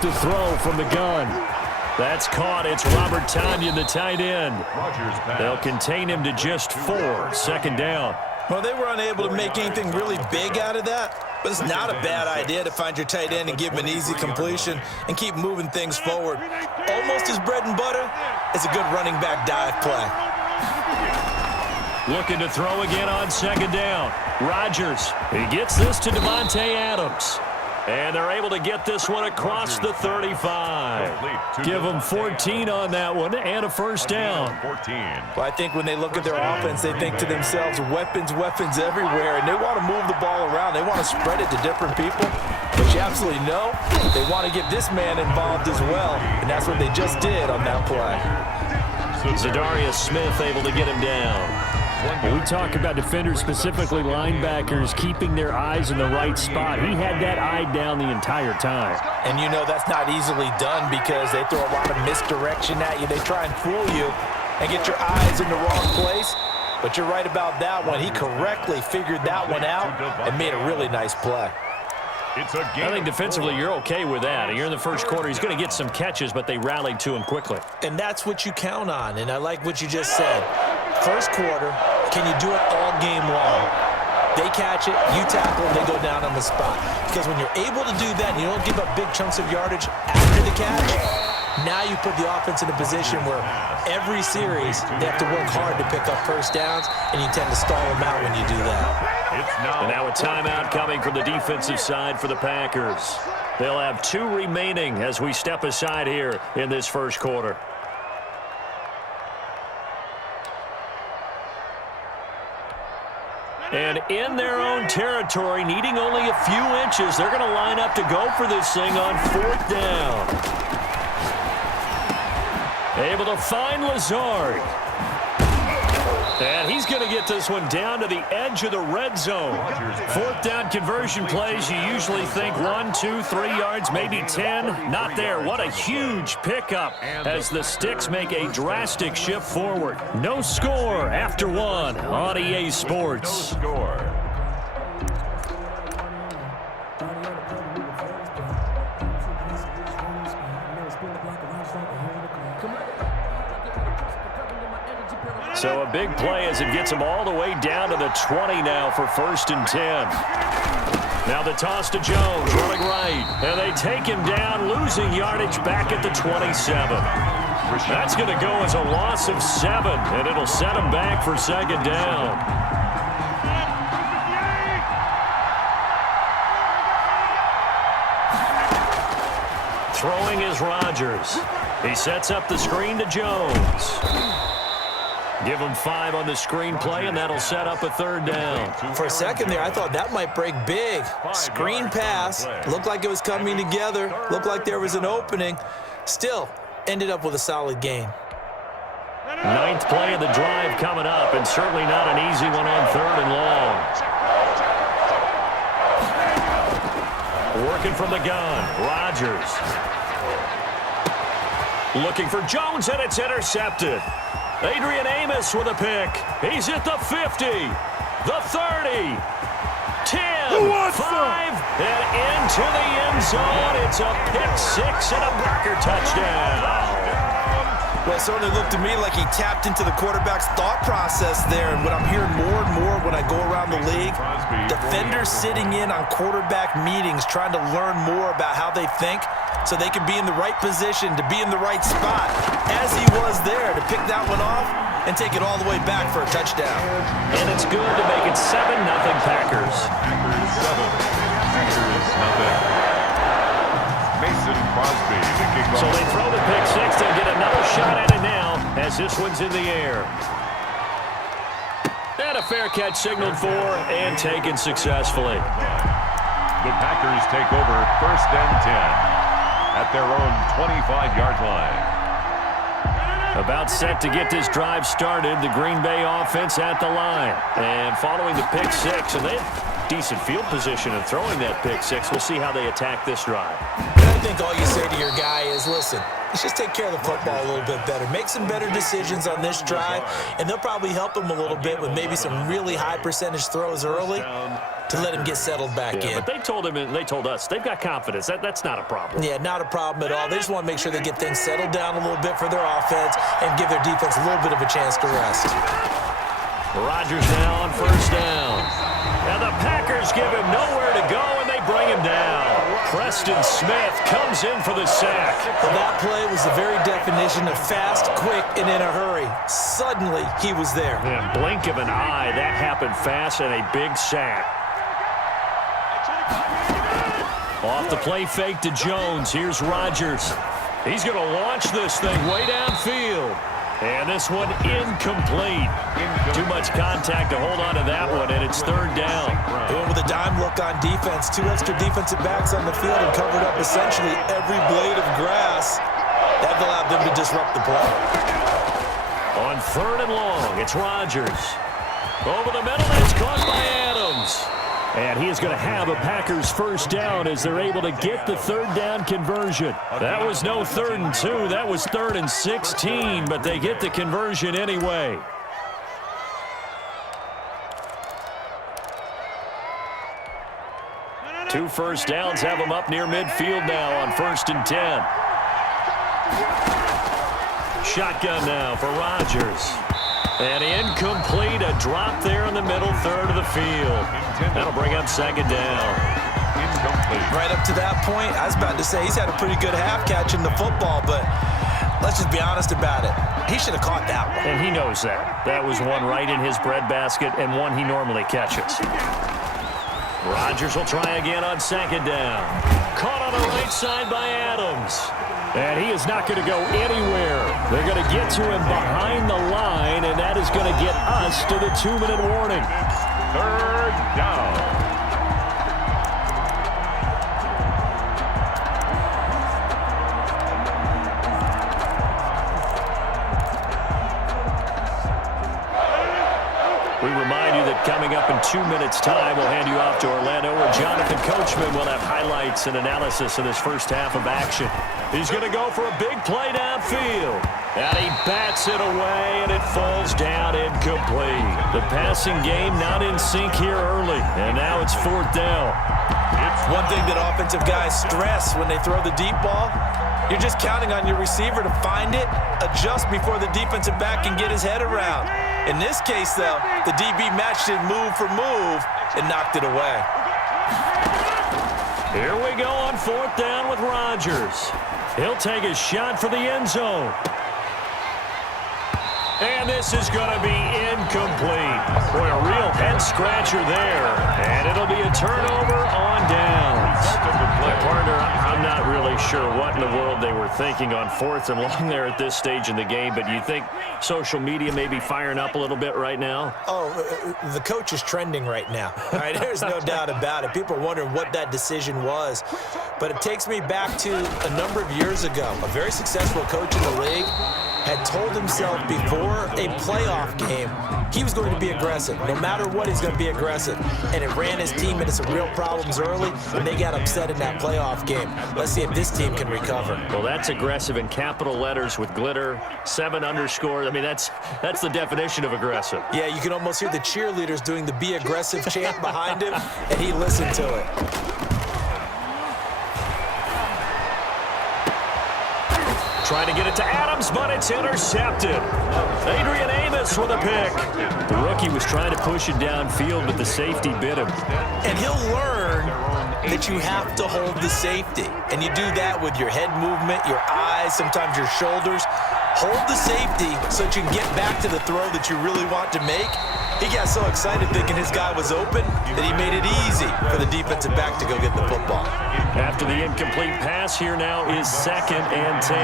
To throw from the gun. That's caught. It's Robert Tonyan, the tight end. They'll contain him to just 4. Second down. Well, they were unable to make anything really big out of that, but it's not a bad idea to find your tight end and give him an easy completion and keep moving things forward. Almost his bread and butter is a good running back dive play. Looking to throw again on second down. Rodgers. He gets this to Devontae Adams. And they're able to get this one across the 35. Give them 14 on that one and a first down. Well, I think when they look at their offense, they think to themselves, weapons, weapons everywhere, and they want to move the ball around. They want to spread it to different people. But you absolutely know they want to get this man involved as well, and that's what they just did on that play. Zadarius Smith able to get him down. When we talk about defenders, specifically linebackers, keeping their eyes in the right spot, he had that eye down the entire time. And you know that's not easily done because they throw a lot of misdirection at you. They try and fool you and get your eyes in the wrong place. But you're right about that one. He correctly figured that one out and made a really nice play. I think defensively you're okay with that. You're in the first quarter. He's going to get some catches, but they rallied to him quickly. And that's what you count on, and I like what you just said. First quarter, can you do it all game long? They catch it, you tackle, and they go down on the spot. Because when you're able to do that and you don't give up big chunks of yardage after the catch, now you put the offense in a position where every series they have to work hard to pick up first downs, and you tend to stall them out when you do that. And now a timeout coming from the defensive side for the Packers. They'll have 2 remaining as we step aside here in this first quarter. And in their own territory, needing only a few inches, they're going to line up to go for this thing on 4th down. Able to find Lazard. And he's going to get this one down to the edge of the red zone. 4th down conversion plays, you usually think 1, 2, 3 yards, maybe 10. Not there. What a huge pickup as the Sticks make a drastic shift forward. No score after 1 on EA Sports. So a big play as it gets them all the way down to the 20 now for 1st and 10. Now the toss to Jones, rolling right. And they take him down, losing yardage back at the 27. That's going to go as a loss of 7, and it'll set him back for 2nd down. Throwing is Rodgers. He sets up the screen to Jones. Give him 5 on the screen play, and that'll set up a 3rd down. For a second there, I thought that might break big. Screen pass. Looked like it was coming together. Looked like there was an opening. Still, ended up with a solid gain. 9th play of the drive coming up, and certainly not an easy one on 3rd and long. Working from the gun, Rodgers. Looking for Jones, and it's intercepted. Adrian Amos with a pick. He's at the 50, the 30, 10, 5, and into the end zone. It's a pick 6 and a blocker touchdown. Well, it certainly looked to me like he tapped into the quarterback's thought process there. And what I'm hearing more and more when I go around the league, defenders sitting in on quarterback meetings trying to learn more about how they think so they can be in the right position to be in the right spot, as he was there to pick that one off and take it all the way back for a touchdown. And it's good to make it 7-0 Packers. Packers 7, Mason Crosby, the kickoff. So they throw the pick 6. They'll get another shot at it now as this one's in the air. And a fair catch signaled for and taken successfully. The Packers take over 1st and 10 at their own 25-yard line. About set to get this drive started, the Green Bay offense at the line. And following the pick 6, and they have decent field position in throwing that pick 6. We'll see how they attack this drive. I think all you say to your guy is, listen, Let's just take care of the football a little bit better. Make some better decisions on this drive, and they'll probably help him a little bit with maybe some really high percentage throws early to let him get settled back in. But they told him and they told us they've got confidence. That's not a problem. Yeah, not a problem at all. They just want to make sure they get things settled down a little bit for their offense and give their defense a little bit of a chance to rest. Rodgers now on first down. And the Packers give him nowhere to go, and they bring him down. Preston Smith comes in for the sack. Well, that play was the very definition of fast, quick, and in a hurry. Suddenly, he was there. Yeah, blink of an eye, that happened fast, and a big sack. Off the play fake to Jones. Here's Rodgers. He's going to launch this thing way downfield. And this one incomplete. Too much contact to hold on to that one, and it's third down. They went with a dime look on defense. 2 extra defensive backs on the field and covered up essentially every blade of grass. That allowed them to disrupt the play. On third and long, it's Rodgers. Over the middle, it's caught by Adams. And he is going to have a Packers first down as they're able to get the third down conversion. That was no 3rd and 2. That was 3rd and 16, but they get the conversion anyway. Two first downs have them up near midfield now on 1st and 10. Shotgun now for Rodgers. And incomplete, a drop there in the middle third of the field. That'll bring up second down. Right up to that point, I was about to say he's had a pretty good half catching the football, but let's just be honest about it. He should have caught that one. And he knows that. That was one right in his breadbasket and one he normally catches. Rodgers will try again on second down. Caught on the right side by Adams. And he is not going to go anywhere. They're going to get to him behind the line, and that is going to get us to the 2-minute warning. Third down. We remind you that coming up in 2 minutes' time, we'll hand you off to Orlando, where Jonathan Coachman will have highlights and analysis of this first half of action. He's going to go for a big play downfield. And he bats it away, and it falls down incomplete. The passing game not in sync here early, and now it's 4th down. One thing that offensive guys stress when they throw the deep ball, you're just counting on your receiver to find it, adjust before the defensive back can get his head around. In this case, though, the DB matched it move for move and knocked it away. Here we go on 4th down with Rodgers. He'll take a shot for the end zone. And this is going to be incomplete. Boy, a real head-scratcher there. And it'll be a turnover on downs. My partner, I'm not really sure what in the world they were thinking on 4th and long there at this stage in the game, but do you think social media may be firing up a little bit right now? Oh, the coach is trending right now. All right, there's no doubt about it. People are wondering what that decision was. But it takes me back to a number of years ago. A very successful coach in the league had told himself before a playoff game he was going to be aggressive. No matter what, he's going to be aggressive. And it ran his team into some real problems early, and they got upset in that playoff game. Let's see if this team can recover. Well, that's aggressive in capital letters with glitter, 7 underscore. I mean, that's the definition of aggressive. Yeah, you can almost hear the cheerleaders doing the be aggressive chant behind him, and he listened to it. Trying to get it to Adams, but it's intercepted. Adrian Amos with a pick. The rookie was trying to push it downfield, but the safety bit him. And he'll learn that you have to hold the safety. And you do that with your head movement, your eyes, sometimes your shoulders. Hold the safety so that you can get back to the throw that you really want to make. He got so excited thinking his guy was open that he made it easy for the defensive back to go get the football. After the incomplete pass, here now is 2nd and 10.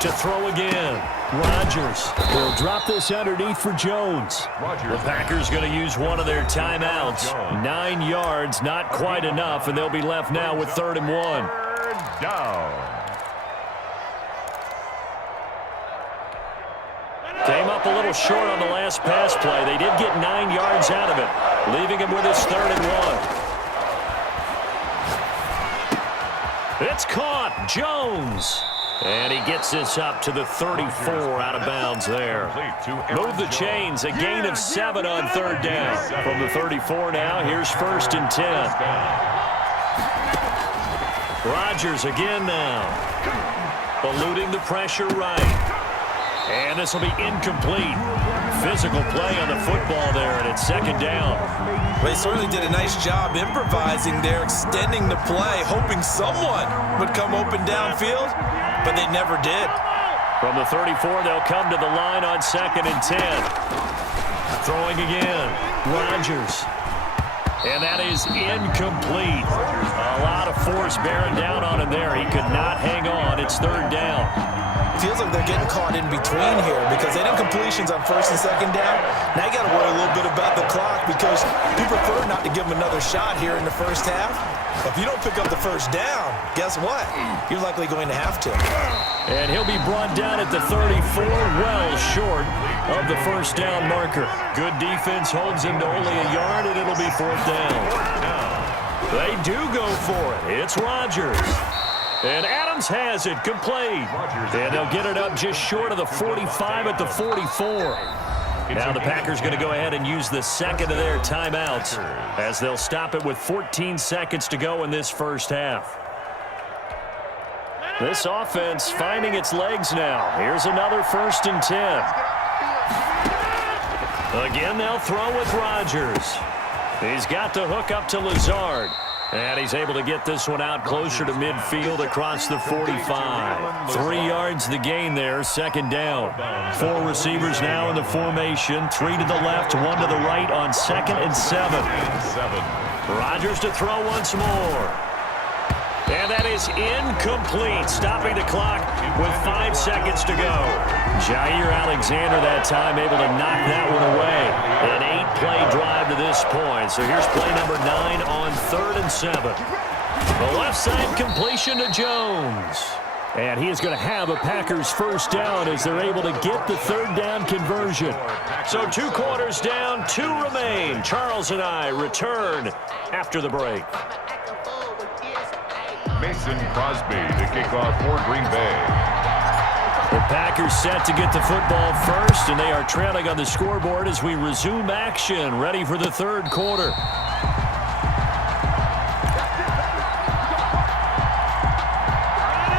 To throw again, Rodgers will drop this underneath for Jones. The Packers going to use one of their timeouts. 9 yards, not quite enough, and they'll be left now with 3rd and 1. Third down. Came up a little short on the last pass play. They did get 9 yards out of it, leaving him with his 3rd and 1. It's caught. Jones. And he gets this up to the 34 out of bounds there. Move the chains. A gain of 7 on third down. From the 34 now, here's 1st and 10. Rodgers again now. Eluding the pressure right. And this will be incomplete. Physical play on the football there, and it's 2nd down. They certainly did a nice job improvising there, extending the play, hoping someone would come open downfield, but they never did. From the 34, they'll come to the line on 2nd and 10. Throwing again. Rodgers. And that is incomplete. A lot of force bearing down on him there. He could not hang on. It's 3rd down. Feels like they're getting caught in between here because they didn't completions on 1st and 2nd down. Now you got to worry a little bit about the clock because you prefer not to give them another shot here in the first half. But if you don't pick up the 1st down, guess what? You're likely going to have to. And he'll be brought down at the 34, well short of the 1st down marker. Good defense holds him to only a yard, and it'll be 4th down. They do go for it. It's Rodgers. And Adams has it complete. And they'll get it up just short of the 45 at the 44. Now the Packers going to go ahead and use the 2nd of their timeouts as they'll stop it with 14 seconds to go in this first half. This offense finding its legs now. Here's another 1st and 10. Again, they'll throw with Rodgers. He's got to hook up to Lazard. And he's able to get this one out closer to midfield across the 45. 3 yards the gain there, 2nd down. 4 receivers now in the formation. 3 to the left, 1 to the right on 2nd and 7. Rodgers to throw once more. And that is incomplete, stopping the clock with 5 seconds to go. Jair Alexander that time able to knock that one away. An 8-play drive to this point. So here's play number 9 on 3rd and 7. The left side completion to Jones. And he is going to have a Packers 1st down as they're able to get the 3rd down conversion. So 2 quarters down, 2 remain. Charles and I return after the break. Mason Crosby to kick off for Green Bay. The Packers set to get the football first, and they are trailing on the scoreboard as we resume action, ready for the 3rd quarter.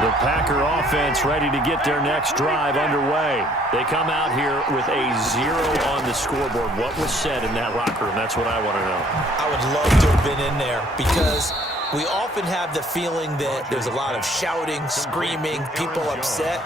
The Packer offense ready to get their next drive underway. They come out here with a 0 on the scoreboard. What was said in that locker room? That's what I want to know. I would love to have been in there because we often have the feeling that there's a lot of shouting, screaming, people upset.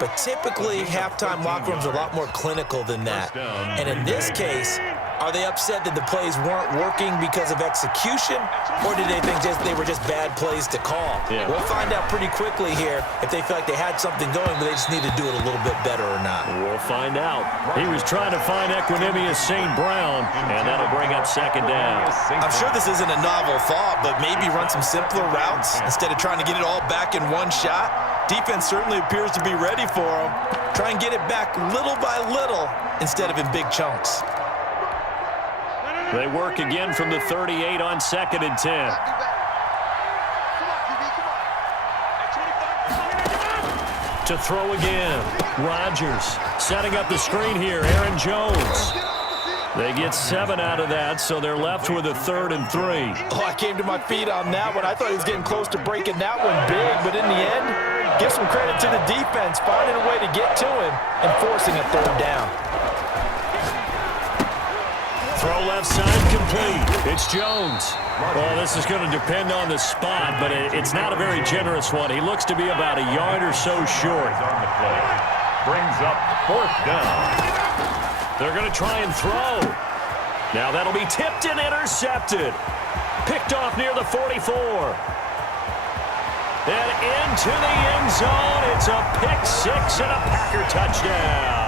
But typically, halftime locker rooms are a lot more clinical than that. And in this case, are they upset that the plays weren't working because of execution? Or did they think they were just bad plays to call? Yeah. We'll find out pretty quickly here if they feel like they had something going, but they just need to do it a little bit better or not. We'll find out. He was trying to find Equanimous St. Brown, and that'll bring up 2nd down. I'm sure this isn't a novel thought, but maybe run some simpler routes instead of trying to get it all back in one shot. Defense certainly appears to be ready for them. Try and get it back little by little instead of in big chunks. They work again from the 38 on 2nd and 10. To throw again. Rodgers setting up the screen here. Aaron Jones. They get 7 out of that, so they're left with a 3rd and 3. Oh, I came to my feet on that one. I thought he was getting close to breaking that one big, but in the end, give some credit to the defense, finding a way to get to him and forcing a 3rd down. Throw left side complete. It's Jones. Well, this is going to depend on the spot, but it's not a very generous one. He looks to be about a yard or so short. On the play. Brings up 4th down. They're going to try and throw. Now that'll be tipped and intercepted. Picked off near the 44. And into the end zone. It's a pick 6 and a Packer touchdown.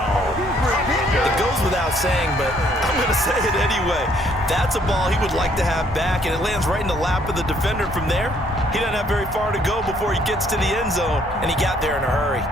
It goes without saying, but I'm going to say it anyway. That's a ball he would like to have back, and it lands right in the lap of the defender from there. He doesn't have very far to go before he gets to the end zone, and he got there in a hurry.